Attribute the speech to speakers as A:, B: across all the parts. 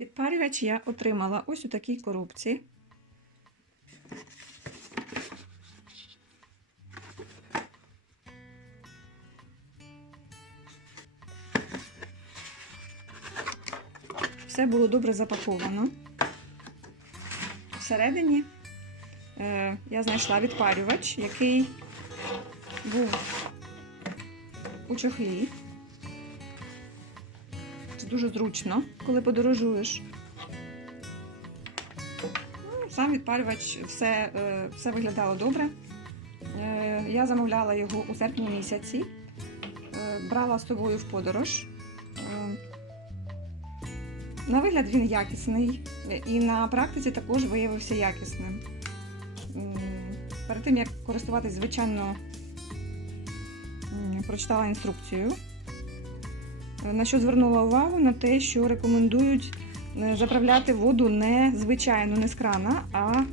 A: Відпарювач я отримала ось у такій коробці. Все було добре запаковано. Всередині е, я знайшла відпарювач, який був у чохлі. Це дуже зручно, коли подорожуєш. Ну, Сам відпалювач все, е, все виглядало добре. Е, Я замовляла його у серпні місяці, Е, брала з собою в подорож. На вигляд він якісний і на практиці також виявився якісним. Перед тим як користуватись, звичайно, прочитала інструкцію. На що звернула увагу на те, що рекомендують е, заправляти воду не звичайну, не з крана, а е,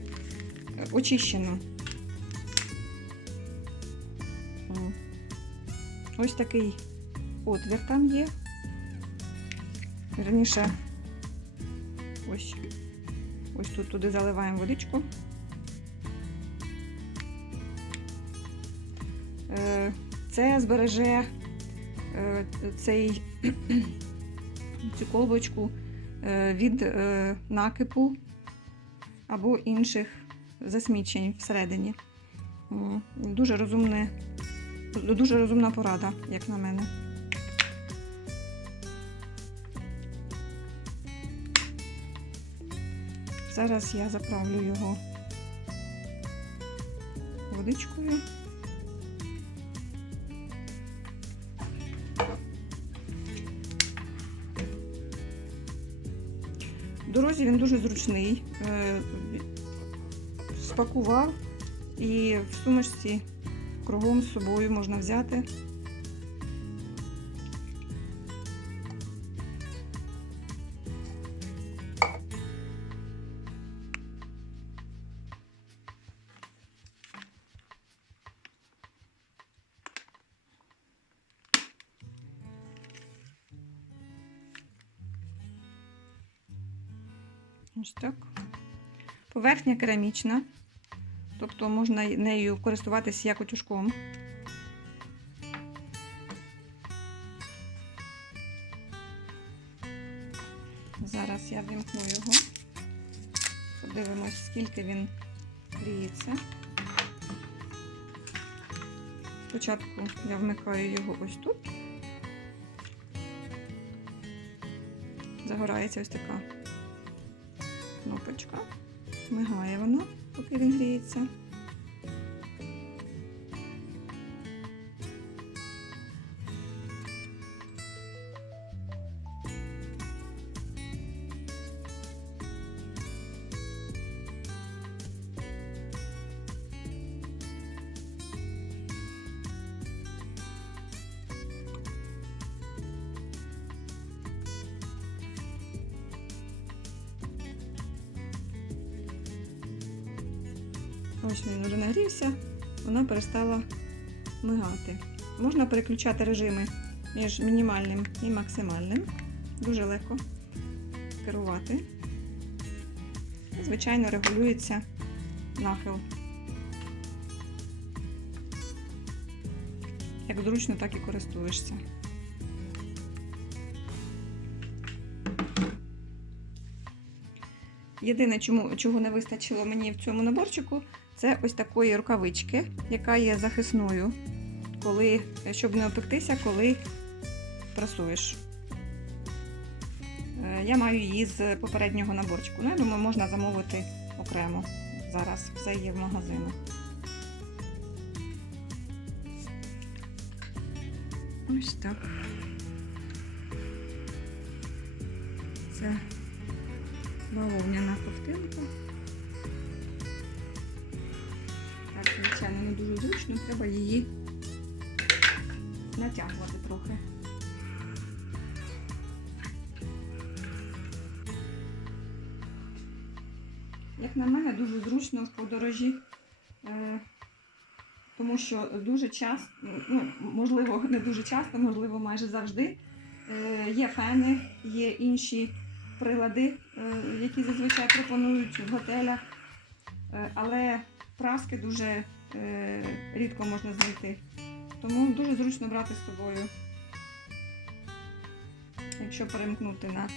A: очищену. Ось такий отвір там є. Верніше, ось, ось тут туди заливаємо водичку. Е, Це збереже цей, цю колбочку е, від е, накипу або інших засмічень всередині. Дуже розумне, дуже розумна порада, як на мене. Зараз я заправлю його водичкою. Дорозі він дуже зручний. Е, Спакував і в сумочці кругом з собою можна взяти. Ось так. Поверхня керамічна, тобто можна нею користуватися як утюжком. Зараз я вимкну його. Подивимось, скільки він гріється. Спочатку я вмикаю його ось тут. Загорається ось така кнопочка. Мигає воно, поки він гріється. Ось він вже нагрівся, вона перестала мигати. Можна переключати режими між мінімальним і максимальним. Дуже легко керувати. І, звичайно, регулюється нахил. Як зручно, так і користуєшся. Єдине, чому, чого не вистачило мені в цьому наборчику, це ось такої рукавички, яка є захисною, коли, щоб не опектися, коли прасуєш. Е, Я маю її з попереднього наборчику. Ну, я думаю, можна замовити окремо. Зараз все є в магазинах. Ось так. Це бавовняна ковтинка. Треба її натягувати трохи. Як на мене, дуже зручно в подорожі, е, тому що дуже часто, ну, можливо, не дуже часто, можливо, майже завжди е, є фени, є інші прилади, е, які зазвичай пропонують в готелях. Але праски дуже рідко можна знайти. Тому дуже зручно брати з собою. Якщо перемкнути на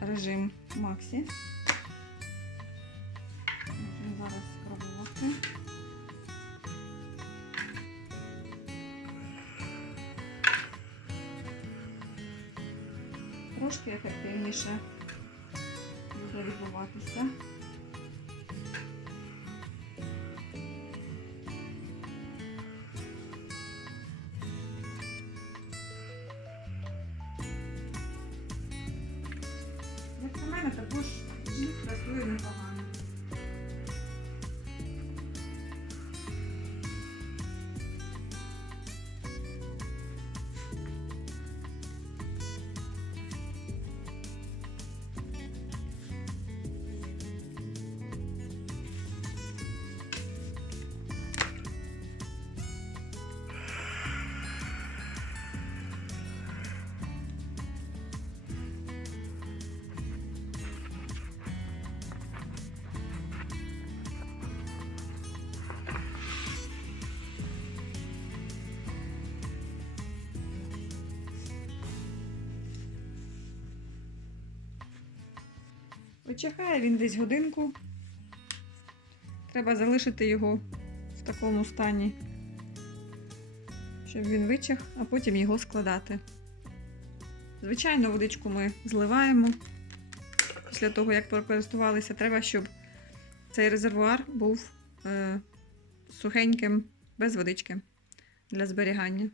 A: режим Максі. Можемо зараз спробувати. Трошки ефективніше буде відбуватися. Мене, також їх працює непогано. Вичахає він десь годинку. Треба залишити його в такому стані, щоб він вичах, а потім його складати. Звичайно, водичку ми зливаємо. Після того, як прокористувалися, треба, щоб цей резервуар був е, сухеньким, без водички для зберігання.